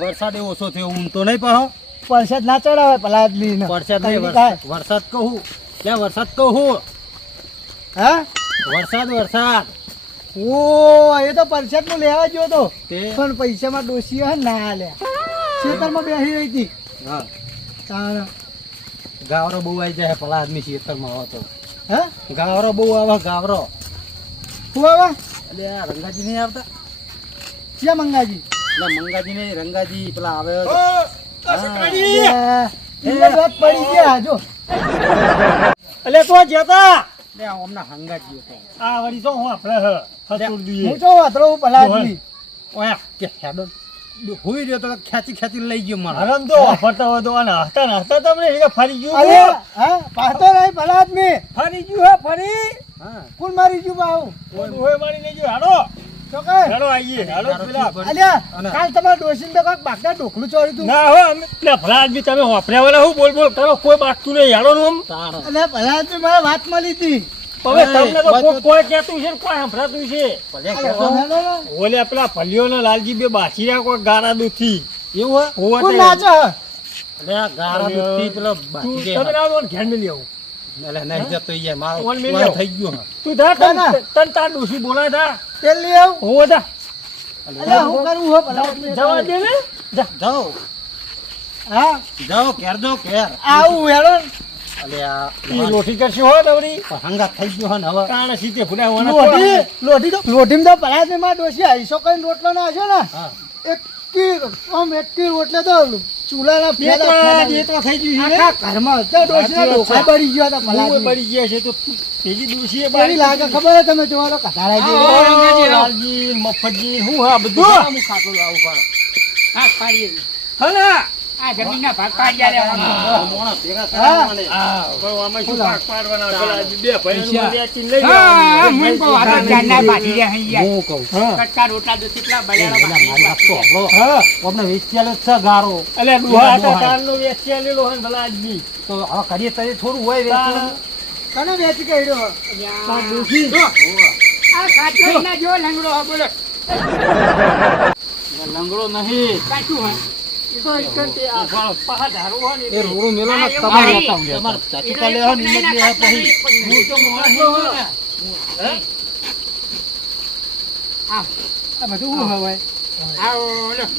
વરસાદ એવો ઓછો થયો ઊંઘ તો નહીં પાહો પરસાદ ના ચડાવે પેલા આદમી વરસાદ નહીં વરસાદ કહું ત્યાં વરસાદ કહું હા વરસાદ ઓ એ તો પરસાદ નું લેવા ગયો તો તે પણ પૈસામાં ડોસી હે ના આલ્યા ખેતરમાં બેસી રહી હતી હા તારા ગાવરો બહુ આવી જાય પેલા આદમી ખેતરમાં આવો તો હે ગાવરો બહુ આવે ગાવરો હું આવા એટલે આ રંગાજી નહીં આવતા ક્યાં મંગાજી એટલે મંગાજી નહીં રંગાજી પેલા આવે પડી ગયા જો એટલે તો જતા હમણાં હંગાજી હતો આ વળી જો હું આપણે હતુર દઈએ હું જો વાતરો પેલા આદમી ઓયા કે હેડો હોઈ રહ્યો તો ખેંચી લઈ ગયો મારા હરમ તો ફરતા હોય તો અને હસતા તમને ફરી ગયું અરે હા પાતો નહીં પેલા આદમી ફરી ગયું હે ફરી હા કોણ મારી ગયું બાઉ હોય મારી લેજો હાડો તો કઈ હાડો આવીએ હાડો પેલા અલ્યા કાલ તમારા ડોસીને તો કાંઈક બાગના ઢોકલું ચોર્યું તું ના હો અમે પેલા ભલા આદમી તમે વાપર્યા વાળા હું બોલ કરો કોઈ બાકતું નહીં હાડો નું તારો અલ્યા પેલા આદમી મારે વાત મળી હતી હવે તમને તો કોઈ કહેતું છે ને કોઈ સંભળાતું છે ઓલે પેલા ભલિયો ને લાલજી બે બાછી રહ્યા કોઈ ગારા દૂધથી એવું કોણ નાચે હે? એટલે આ ગારા દૂધથી પેલો બાકી તમે જાય આવો ને ઘેર મેલી આવું એટલે નહીં જતો યાર મારો ઓન મેલી ઓય આવો. થઈ ગયો હા તું ધા ના. તન તાર ડોસી બોલાય થા તેલ લઈ આવ હું ધા અલ્યા હું કરું હો પેલા આદમી? જવા દે ને જા જાઓ હા ઘેર જાઓ ઘેર આવું હેડો ને. અલે આ ઈ લોઠી કરશે હો દવડી હંગાત થઈ ગયો ને હવે કાણ સીતે ફુડા હોના લોઢીમાં તો પેલા આદમી માં ડોસી આઈસો કઈ રોટલો ના હશે ને હા એક રોટલે તો ચૂલાના બે તો થઈ ગયું છે ને આખા ઘરમાં તો ડોસીના ડોકા બળી ગયા હતા પેલા હું આદમી. પડી ગયા છે તો તેજી દોશીએ કેવી લાગે ખબર હે તમે જોવા તો કથારા જેવી. લાલજી મફતજી હું હા બધું હું ખાતો લાવું પણ હલા મોણા ભેગા હા. કરવાને. આ આમાં શું પાક પાડવાના પેલા બે ભાઈઓ પૈસા. વેચીને લઈ જવાના. હું કહું હા મારી વાત તો આપણો હા આપણે વેચેલો જ છે ગારો અલે ડુહા હતા તારનો વેચ્યા લેલો હે ને ભલા આદમી તો હવે કરીએ તો થોડું હોય વેચવાનું. કને વેચી કાઢ્યો? તાર ડોશી લંગડો નહીં પહાડ હો ને એ રોડો મેલો ને તમારે તમારે ચાચી પાલે હો ને હિંમત લે પછી હું તો મોણા હો ને. આ બધું હું હવાય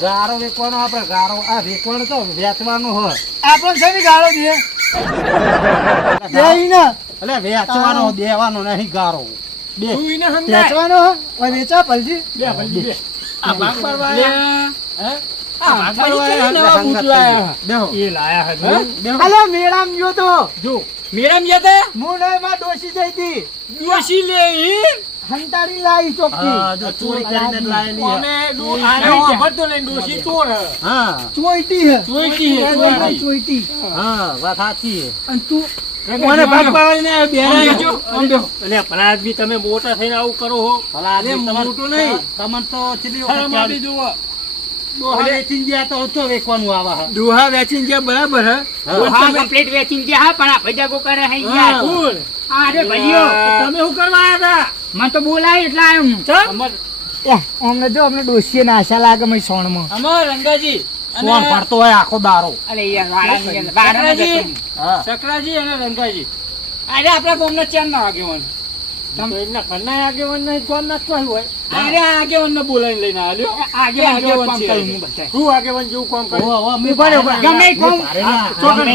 ગારો વેચવાનો આપણે ગારો આ વેચવાનો તો વેચવાનો હોય આપણને શેની ગાળો દે દેઈ ને એટલે વેચવાનો દેવાનો નહીં ગારો બે તું ઈને સમજાય વેચવાનો હે? ઓય વેચા પલજી બે ભાઈ બે આ ભાગ પાડવા હે આ ભાગ પાડવા નવા બૂટ લાયા બેહો એ લાયા હે બેહો હાલો મેળામ ગયો તો જો મેરામ જતે હું નહીં માં ડોસી જઈ હતી દોશી લે હંતાડી લાવી ચોખ્ખી હા જો ચોરી કરીને જ લાયેલી હે. અમે આને ભરતો લઈને દોશી ચોર હે હા ચોઈટી હે ચોઈટી હે ચોઈટી ચોઈટી હા વાત સાચી છે અને તું મને ભાગ પાડીને બેરા જો એટલે પરાજ બી તમે મોટા થઈને આવું કરો હો ભલા આજે મોટું નહીં તમને તો ચીલી શરમ આપી જુઓ ડોહા વેચીને ગયા તો તો વેચવાનું આવા હા દુહા વેચીને જે બરાબર હે કમ્પ્લીટ વેચીને ગયા હા પણ આ ભજાગો કરે હે હા, યાર કોણ? અરે ભાઈઓ તમે શું કરવા આવ્યા મને તો બોલાય એટલે આવ્યો હું હતા ચમ? અમને જો અમને ડોસીએ નાશા લાગે મય સોણમાં અમાર રંગાજી કોણ પડતો હોય આખો દારો અરે યાર વાળા હા સકરાજી અને રંગાજી અરે આપડા ગામનો ચેન ના આગેવાન તો એમના ઘરના આગેવાન નહીં કોણ ના કોઈ હોય અરે આગેવાન ને બોલાવીને લઈને આવ્યો આગેવાન આગેવાન કામ છે. કરું હું બધાય શું આગેવાન જેવું કામ કરે હવે અમે ગમે કોમ ગમે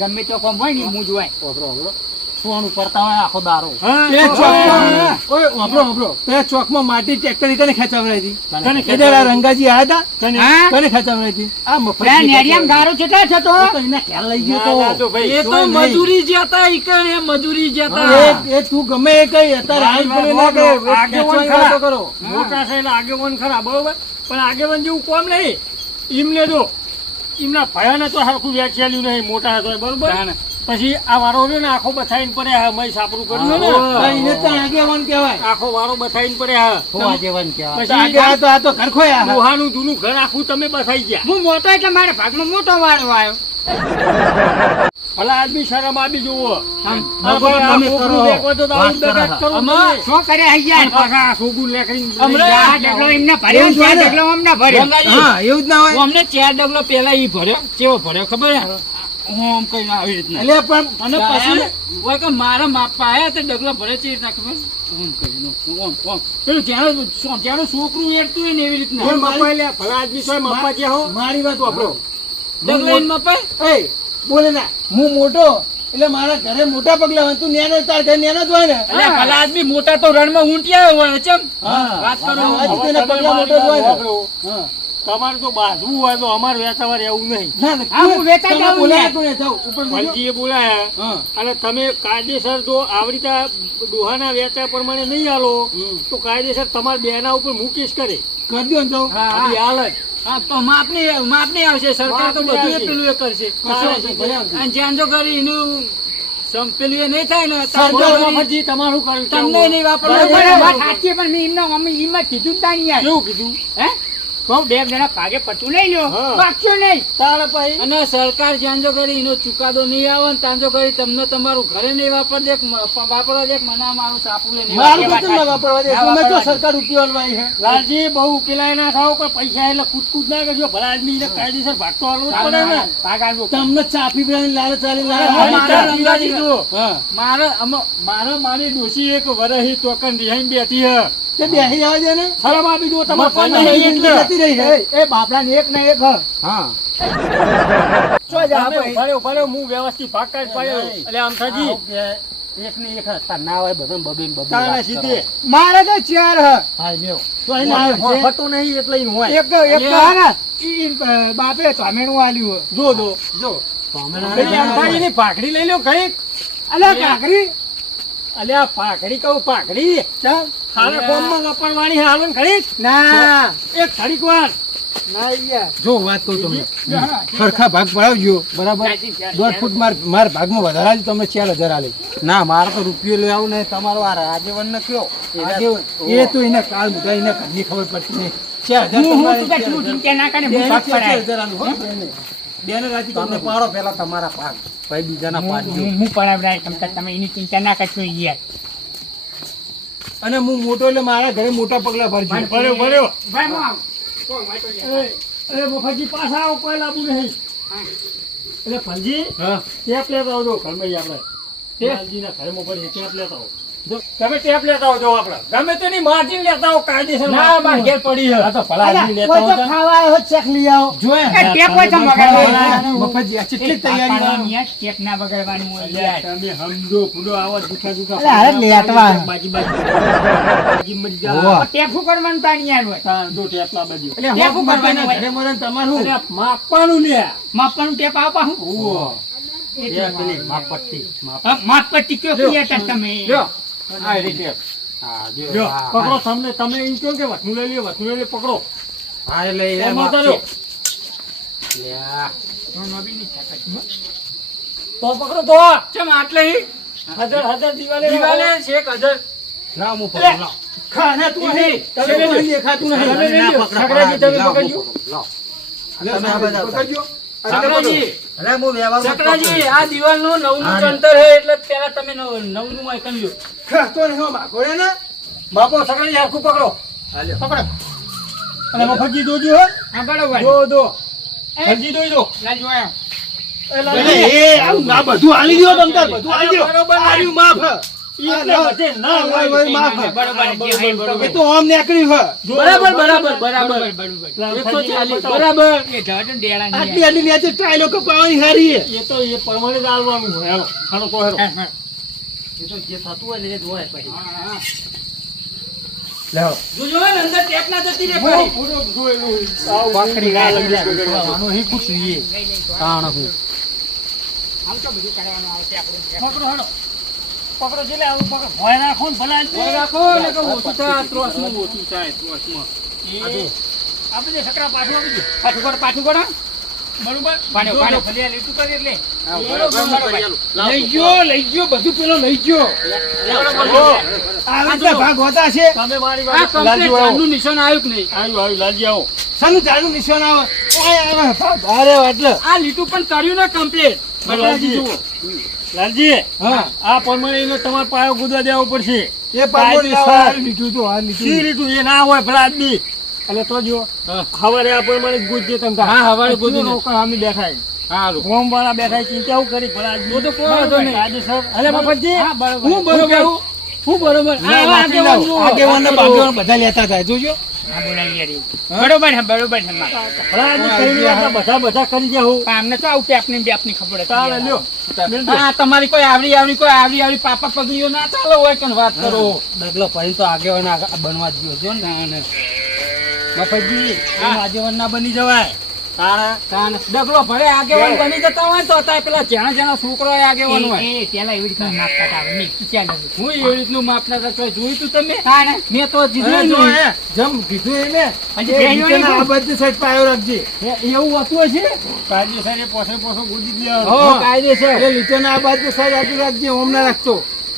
ગમે તો કોમ હોય ને હું જોવાય સોનું પડતા હોય આખો દારો હા તે ચોકમાં ઓય વાપરો તે ચોકમાં માટી ટ્રેક્ટરી કને ખેંચાવરાઈ હતી કને રંગાજી આયા હતા હા? કને ખેંચાવરાઈ હતી આ ત્યાં મફત નેડિયામ ગારો કેટલા થતો તો એને ઘેર લઈ ગયો ના, ના, તો તો ભાઈ એ તો મજૂરી જતા ઈકણ એ મજૂરી જતા એ તું ગમે એ કઈ અત્યારે હાલ પડે ના કરે આગેવાન ખેંચવાની ખરા. વાતો કરો મોટા છે એટલે આગેવાન ખરા બરોબર પણ આગેવાન જેવું કોમ નહીં એમને જો એમના ભયાને તો હરખું વ્યાખ્યાલ્યું નહીં મોટા હતો બરોબર પછી આ વારો રહ્યો ને આખો બથાઈને પડે હા મય સાપરું કર્યું ને તો એને તો આગેવાન કહેવાય. આખો વારો બથાઈને પડે હા હું આજીવન કહેવાય. તો આગળ આ તો ઘરખોયા. દોહાનું જૂનું ઘર આખું તમે બસાઈ ગયા હું મોટો એટલે મારા ભાગમાં મોટો વારો આવ્યો. ભલા આદમી શરમ આપી જુઓ મગો તમે કરો. વાત કરો. આમાં શું કરે હૈયા? પાછા સોગું લેકરીને આ ડગલો એમને ભર્યો ને ચાર ડગલો અમને ભર્યો. હા એવું જ ના હોય. અમને ચાર ડગલો પેલા ઈ ભર્યો કેવો ભર્યો ખબર હે? હું આમ કઈ આવી રીતના એટલે પણ અને પછી ઓય કે મારા માપા આયા તે ડગલો ભરે છે રીતના ખબર ઓમ કરીને ઓમ પેલું જ્યાંનું છોકરું એડતું હોય ને એવી રીતના કોણ મપાઈ લે ભલા આદમી સોય મપા જે હો મારી વાત વાપરો. ડગલો એને મપાય. એ બોલે ના હું મોટો એટલે મારા ઘરે મોટા પગલા હોય તું નેનો તાર ઘર નેનો જ હોય ને. અલે ભલા આદમી મોટા તો રણમાં ઊંટિયા હોય ચમ હા વાત કરો. તેના પગલા મોટો જ હોય ને. હા. તમારે તો બાંધવું હોય તો અમારે વેચાવા રહેવું નહીં ના ના હા, હું વેચાઈ તમે જાઉં બોલાયા ને. કોને? જાઓ, ઉપર જોજો. ફલજીએ બોલાયા હા. અને તમે કાયદેસર જો આવડી રીતે ડોહાના વેચા પ્રમાણે નહીં આલો તો કાયદેસર તમારા બેના ઉપર મુકેશ કરે કરી દો ને જાઓ. હા, અભી હા. હાલ જ હા, તો માપની આવશે સરકાર તો બધું એ પેલું એ કરશે કશો વાંધો નહીં, ભલે આવજો. અને જ્યાં જો કરી એનું પેલું એ નહીં થાય ને તો સરકાર મફતજી તમારું કર્યું તમને નહીં વાપરવું. વાત સાચી પણ મેં એમને એમાં કીધું જ તાણી યાર. કેવું કીધું હે બહુ બે જણા ભાગે પતું લઈ લો હા. બાક્યો નહીં. તારે ભાઈ અને સરકાર જ્યાં જો કરી એનો ચુકાદો નહીં આવે ને ત્યાં જો કરી તમને તમારું ઘરે નહીં વાપર દે વાપરવા દે મને આ મારું સાપરું નહીં મારું વાપરવા તો ના વાપરવા દે. ના તમે તો વાપરવા દે. સરકાર ઉકેલ વાળી છે. લાલજી બહુ ઉકેલાય ના થાવ કોઈ પૈસા એટલે કૂદકૂદ ના કરજો ભલા આદમી એને કાયદેસર ભાગતો હાલવો જ પડે ને ભાગ આલવો. તમને ચાપી પીવાની લાલચ ચાલી અરે લાલચ. મારા રંગાજી જો હા મારા મારી ડોશી એક વરહી ટોકન રિહાઈને બેઠી હે તે બેસી જવા દે ને. શરમ આપી દો તમારે મફત કોણ નહીં જિંદગી એટલે જતી રહી છે. એ બાપડાને એક ને એક હ. હા. શું જા તમે ભાઈ? ઉભા રહ્યો, હું વ્યવસ્થિત ભાગ કાઢ પાડ્યો એટલે આમ થાજી એક ને એક હતા ના હોય બધા બબે ને બબે તાણે વાત સીધે કરો. મારે તો ચાર હ. હા લ્યો. તો એને આવે છે. હોતું નહીં એટલે ઈ હોય. એક તો હે ને ઈ બાપે ચામેણું આલ્યું હ. જો જો પેલી આમ થાજી ની ભાખરી લઈ લો કઈક અલે કાકરી અલ્યા ભાખરી કહું ભાખરી ચાલ. હારે કોમમાં વાપરવાની હાલો ને ઘડીક ના એક ઘડીક વાર ના યાર. જો વાત કહું તમને ખરખા ભાગ પડાવજો બરાબર 1.5 ફૂટ માર ભાગમાં વધારે આલજો, તમને 4000 આલે. ના મારે તો રૂપિયો લઈ આવું નહીં તમારો આ આજીવન ને કયો એ તો એને કાળ મુકા એને ઘરની ખબર પડતી નહીં. 4000 હું તમારે તું કઈ તું ચિંતા ના કરે હું બેને ભાગ પડાય. 4000 આલું, હો, બેને. બેને રાજી તમે તમને પાડો પેલા તમારા પાક ભાઈ બીજાના પાડજો. હું પડાવડાય તમે એની ચિંતા ના કરશો યાર. અને હું મોટો એટલે મારા ઘરે મોટા પગલા ભરજો. ભર્યો ભર્યો ભાઈ હું આવું. અરે મફતજી પાછા આવો કોઈ લાવવું નહીં એટલે ફલજી હા ટેપ લેતા આવજો ઘરમાં આપણે લાલજીના ઘરે મોકલીએ ટેપ લેતા આવો જો તમે ટેપ લેતા આવજો આપણે ગમે તેની માર્જિન લેતા આવો કાયદેસર ના માર ઘેર પડી હે. હા તો ભલા અલા, આદમી કોઈ લેતા તો આવજો ખાવા આવ્યો હોત ચેક લઈ આવો. જોયા એ ટેપ હોય તો મગાડવાનું. મફતજી આ કેટલી તૈયારી વાળો. ટેપ ના બગાડવાનું હોય યાર. તમે સમજો ફૂડો આવો દુખા દુખા અલા, હારે લેટવા. બાજી બાજી મરી જા હોવા. ટેપ શું કરવાનું તાણી યાર હોય. હા, જો ટેપ લા બાજુ એટલે ટેપ હોક ઉપર મરવાના હોય. ઘરે મરે તમારું અરે માપવાનું લે માપવાનું ટેપ આપા હું પેલી માપપટ્ટી. માપપટ્ટી કયો ક્રિએટર તમે લ્યો આ રી ટેપ હા, જો. લ્યો હા, પકડો હા. તમે એમ કહો કે વથનું લઈ લ્યો વથનું લઈ લ્યો પકડો હા, એટલે એ એમ માપશે. ઉતાર્યો. લ્યા. તો પકડો તો ચમ આટલે હી હજાર દિવાલે દિવાલે છેક હજાર ના, હું પકડું, લાવ. ખાના તું નહીં તમે કોઈ દેખાતું નહીં. તમે ના લેજો. પકડા, સકરાજી તમે લાવ, પકડજો. હું પકડું, લાવ. લે, તમે આ બધા પકડજો. સકરાજી અરે હું વ્યવહારમાં સકરાજી પકડું. આ દિવાલનું નવનું ચંતર હે એટલે પેલા તમે નવનું માં કરી લ્યો. ખાતો નહીં હો, માગોડે ને. બાપો સકરાજી આખું પકડો હાલ્યો. પકડો અને મફતજી જોજો હો હા બરોબર દો ફરજી દોઈ દો લા જોયા એ લાલ એટલે એ આવું ના બધું આલી દ્યો તમ તાર, બધું આલી દ્યો. બરોબર. આર્યું માફ હે. ઈ એટલે બધે ના હોય હોય, માફ હે. બરોબર જે હે બરોબર એ તો આમ નીકળ્યું હે. બરાબર બરાબર બરાબર લાલ 140 બતાવો. બરાબર એ જવાજન ડેડા ની આટલી આટલી નેચે ટાઈલો કપાવાની હારી હે. એ તો એ પરમાણે જ આલવાનું હોય હેલો હાલો તો હેલો એ તો જે થતું હોય ને એ જ હોય પછી. જોજો ને અંદર ટેપ ના જતી રે પાછી પૂરો જોયેલું હોય. બકરી ગાય લઈ જાય. આનું હી પૂછીએ. તાણ હું. આમ તો બધું કરવાનું આવશે આપણું પકડો હેલો પકડો જેલે આવું પકડો ભોય રાખો ને ભલા ઓય રાખો ને કે ઓછું થાય ત્રોસમાં ઓછું થાય ત્રોસમાં આપણે સકરા પાછું આપી દો પાછું કર બરોબર પાડ્યો, પાડ્યો. ફલિયા લીધું કરી એટલે હા, બરોબર, કરી આલું. લાવો. લઈ ગયો બધું પેલો લઈ ગયો આવી રીતે ભાગ હોતા છે તમે મારી આ વાત complete જાનનું નિશાન આવ્યું કે નહીં? આવ્યું લાલજી આવો સાનું જાણું નિશાન આવે ઓય આવે ભાગ અરે એટલે આ લીટું પણ કર્યું ને complete. લાલજી જુઓ. લાલજી હા આ પરમાણીનો તમારે પાયો ગુદવા દેવો પડશે એ પાગોડી લાવા લીધું તો આ લીધું સી રીતું એ ના હોય ભલા આદમી એટલે તો જો હા. હવારે આ પરમાણે જ ગુજે તમ તાર. હા, હવારે આ ગુજી કેવું ને. રોકા સામે બેઠા છે. હારું. ગોમ વાળા બેઠા છે, ચિંતા હું કરી ભલા આદમી. તો તો કોઈ વાંધો નહીં. કાયદેસર. અલે મફતજી હા, બરોબર. હું બરોબર હું બરોબર. આ ના, વાંચી આગેવાન લાવો. જુઓ. આગેવાનને બાગેવાન બધા લેતા થાય જોજો હા, બોલાવી યાર. બરોબર છે, બરોબર છે. ભલા આદમી કઈ વાત બધા કરી ગયા હું પણ અમને તો આવું ટેપની ને બેપની ખબર હતી. તારે લ્યો મેલ દો. હા, તમારી કોઈ આવડી પાપા પગલીઓ ના ચાલો હોય કે વાત કરો. ડગલો પછી તો આગેવાન બનવા જ ગયો છો ને. મફતજી હા. આગેવાન ના બની જવાય. તારા કાન ડગલો ભરે આગેવાન બની જતા હોય તો અત્યારે પેલા જેના છોકરો આગેવાન હોય. પેલા એવી રીતના નાખતા હતા, હવે નહીં, ચાલ હવે. હું એવી રીતનું માપના કરતો જોયું તું તમે? મેં તો જીધું અરે જો નહીં. એ જમ કીધું એ મેં હજી એ બેહ્યો નીચેના નહીં. આ બધી સાઈડ પાયો રાખજે એવું હતું હશે? કાયદેસર એ પોસે ગુજી ગયા હો, કાયદેસર. એટલે નીચેના આ બાજુ સાઈડ આજુ રાખજે ઓમ ના રાખતો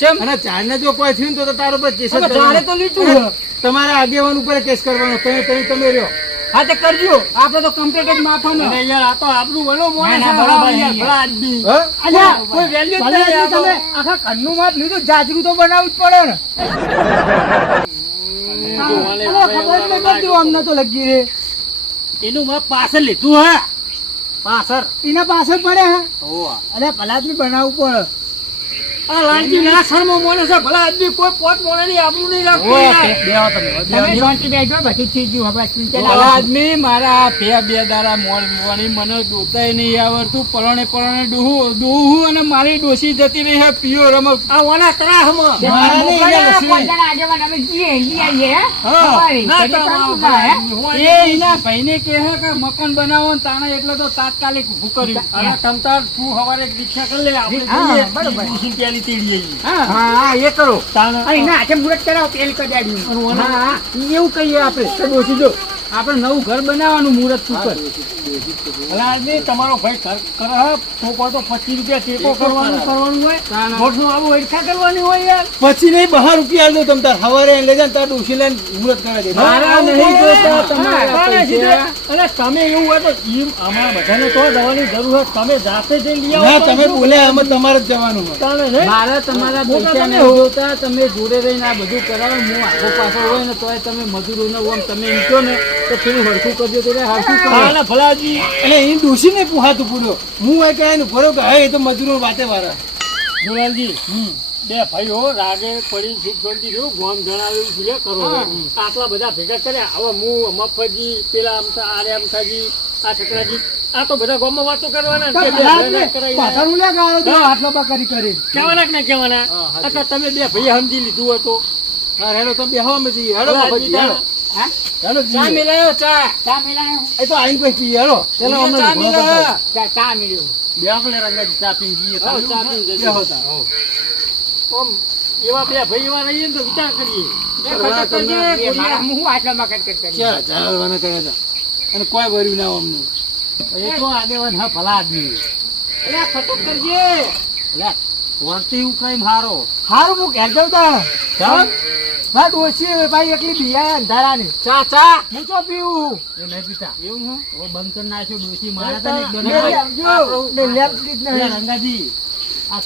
ચમ? અને ચારને જો કોઈ થયું ને તો તારો પર કેસ જ હવે કરવાનો. તારે તો લીધું છે. તમારા આગેવાન ઉપર કેસ કરવાનો તમે રહ્યો હા તે કરજો. આપણે તો કમ્પ્લીટ જ માફવાનો. અને યાર આ તો આપણું વલો મોને ના, છે ના, બરાબર બરાબર યાર છે. ભલા આદમી હા? અલ્યા, કોઈ value જ ભલે નહીં આ તો. તમે આખા ઘરનું માપ લીધું જાજરું તો બનાવવું જ પડે ને જોવાને અરે ખબર જ નહીં પડતી અમને તો લગી રે એનું મેં પાછળ લીધું હે પાછળ એના પાછળ પડે હે હોવા. અરે પલાદમી બનાવવું પડે આ લાલજી ના શર્મો મોને છે ભલા આદમી કોઈ પોત મોને ની આબરૂ નહીં રાખતું ઓય, યાર. બેહો તમે, બેહો. તમે શાંતિ બેસજો, બધી ચીજો હવે ચિંતા ના ભલા આદમી મારા બે દાડા મોડ વિવાની મને દોતાય નહીં આવડતું. પરણે ડોહું અને મારી ડોસી જતી રહી હે પિયો રમક. આ ઓના કરાહમાં. મારા નહીં, મોકલો એને ને, લસી. કોઈ જણા આગેવાન અમે જઈએ, લઈ આવીએ, હે? હા. અમારી, ના કદી ચાલતું તમારા ના, હે? ભાઈ, એ એના ભાઈને કહે કે મકાન બનાવો ને તાણે એટલે તો તાત્કાલિક ઊભું કર્યું. અને તમતાર તું હવારે એક રિક્ષા કરી લે આપણે હા, જઈએ. બરોબર. ડોશી પેલી તેડીએ ઈ. હા, હા એ કરો. તાણે અને એના હાથે મુહૂર્ત કરાવો, પેલી કદાડ્યું. હા, હા, એવું કહીએ આપણે. તો ડોસી જો આપણે નવું ઘર બનાવવાનું મુહૂર્ત ઉપર. ભલા આદમી તમારો ભાઈ ઘર કરે હે, તો કોઈ તો 25 રૂપિયા ટેકો કરવાનું હોય તાણે. ગોઠનું આવું ઈચ્છા કરવાની હોય યાર. પછી નહીં 12 રૂપિયા આલ દો તમ તાર હવારે લઈ જાય તાર ડોશી લઈને મુહૂર્ત કરાવી દે મારા નહીં જોતા તમારા તાણે સીધે. પૈસા. અને તમે એવું હોય તો ઈ અમારા બધાને તો જવાની જરૂર હોય. તમે જાતે જઈને લઈ આવો ના તો તમે શું? બોલ્યા આમાં તમારે જ જવાનું હોય તાણે નહીં. મારા તમારા મોટા પૈસા તમે નહીં હો. જોતા. તમે જોડે રહીને આ બધું કરાવો. હું આગો પાછળ હોય ને તોય તમે મજૂરોને ઓમ તમે એમ કહો ને તો થોડું હરખું કરજો તો હરખું કરો. તાણે ભલાજી. એટલે એ ડોશી ને પૂછાતું પૂરો હું એ કહે ભરો કે હે એ તો મજૂરો વાતે વાળા જોલાલજી, બે ભાઈઓ રાગે પડી સુખ શાંતિ થયું ગોમ જણાવ્યું છે કરો આટલા બધા ભેગા કર્યા. હવે હું મફતજી પેલા અમથા આરે અમથાજી આ છકરાજી આ તો બધા ગામમાં વાતો કરવાના ને. તે બે ભેગા કરાવીને પાછળ લે ગાયો તો હાથ લબા કરી કહેવાના કે ના કહેવાના? અથવા તમે બે ભાઈ સમજી લીધું હોય તો હા હેડો તો બેહવા અમે જઈએ હેડો ભલાજી, બાબાજી, હેડો હા? હેડો ચા જઈએ. મિલાયો ચા. ચા મેલાનો? એ તો આઈને પછી જઈએ હેડો પેલા ચા અમને ઊભો મિલાયો. કરતા. ચા મળ્યો. બેહો પેલા રંગાજી ચા પીને જઈએ. હો, ચા પીને જજો. બેહો તાર, હો. આમ એવા બે ભાઈ એવા રહીએ ને તો વિચાર કરીએ. એ ખટક કરજે, એ ગોળીયા. મારા મું આટલામાં કટ કરી. 4000 હાલવાના કર્યા હતા અને કોઈ વર્યું ના અમને એ તો આગેવાન હા ભલા આદમી. અલ્યા, ખટક કરજે. લે, વર્તી એવું કઈ હારો. હારું હું ઘેર જાઉં તા ચાલ. વાત ઓછી ભાઈ એકલી બિયા અંધારાની ચા ચા. હું તો પીવું એ નહીં પીતા. એવું હું? હવે બંધ કરી નાખ્યો ડોશી મારા તને એક લે બનાવી. આવજો. લે લેપ દીધ લે નહીં રંગાજી આ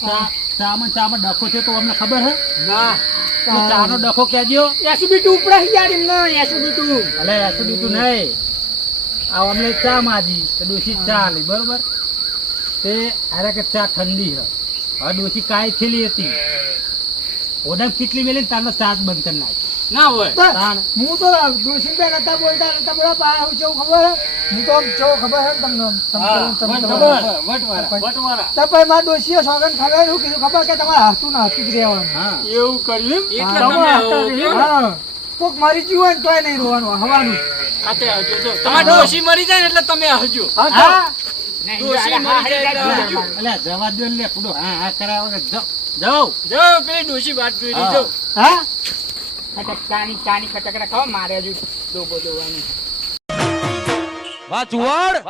ચામાં ડખો છે તો અમને ખબર હે? ના. તો ચાનો ડખો કહેજો. એસિડિટી ઉપડે છે યાર એમને, એસિડિટી. અલે એસિડિટી નહીં. આ અમને ચા માજી તો ડોશી ચા લી બરોબર. તે અરે કે ચા ઠંડી હે. હવે ડોશી કાંઈ થેલી હતી. ઓડમ કેટલી મેલી તારનો ચા જ બંધ કરી નાખ્યો. ના હોય. તાણ. હું તો દોશી બેન નતા બોલા પા કેવું ખબર હે હું તો આમ કેવું ખબર હે ને તમને હા, તમને ખબર. વટવાળા વટવાળા. તો પછી મારા ડોશીએ સોગન ખબર શું કીધું ખબર કે તમારે હાથું ના હાથું જ રહેવાનું હા. એવું કર્યું એમ? એટલે તમે આવો, કેમ? હા કોક મરી ગયું હોય ને તોય નહીં રોવાનું હવાનું ખાતે આવજો જો. તમારી ડોશી મરી જાય ને એટલે તમે આવજો. હા નહીં, ડોશી અરે, હા, મરી જાય હા, એટલે હા. અલે જવા દો ને લે ફૂડો. હા હા કરાવો કે જાઓ. જો પેલી ડોશી વાત જોઈ રહી, જો. હા ખટક ચાની ખટક ખાવા મારે હજુ ડોબો દોવાની. વાહ ચુવાડ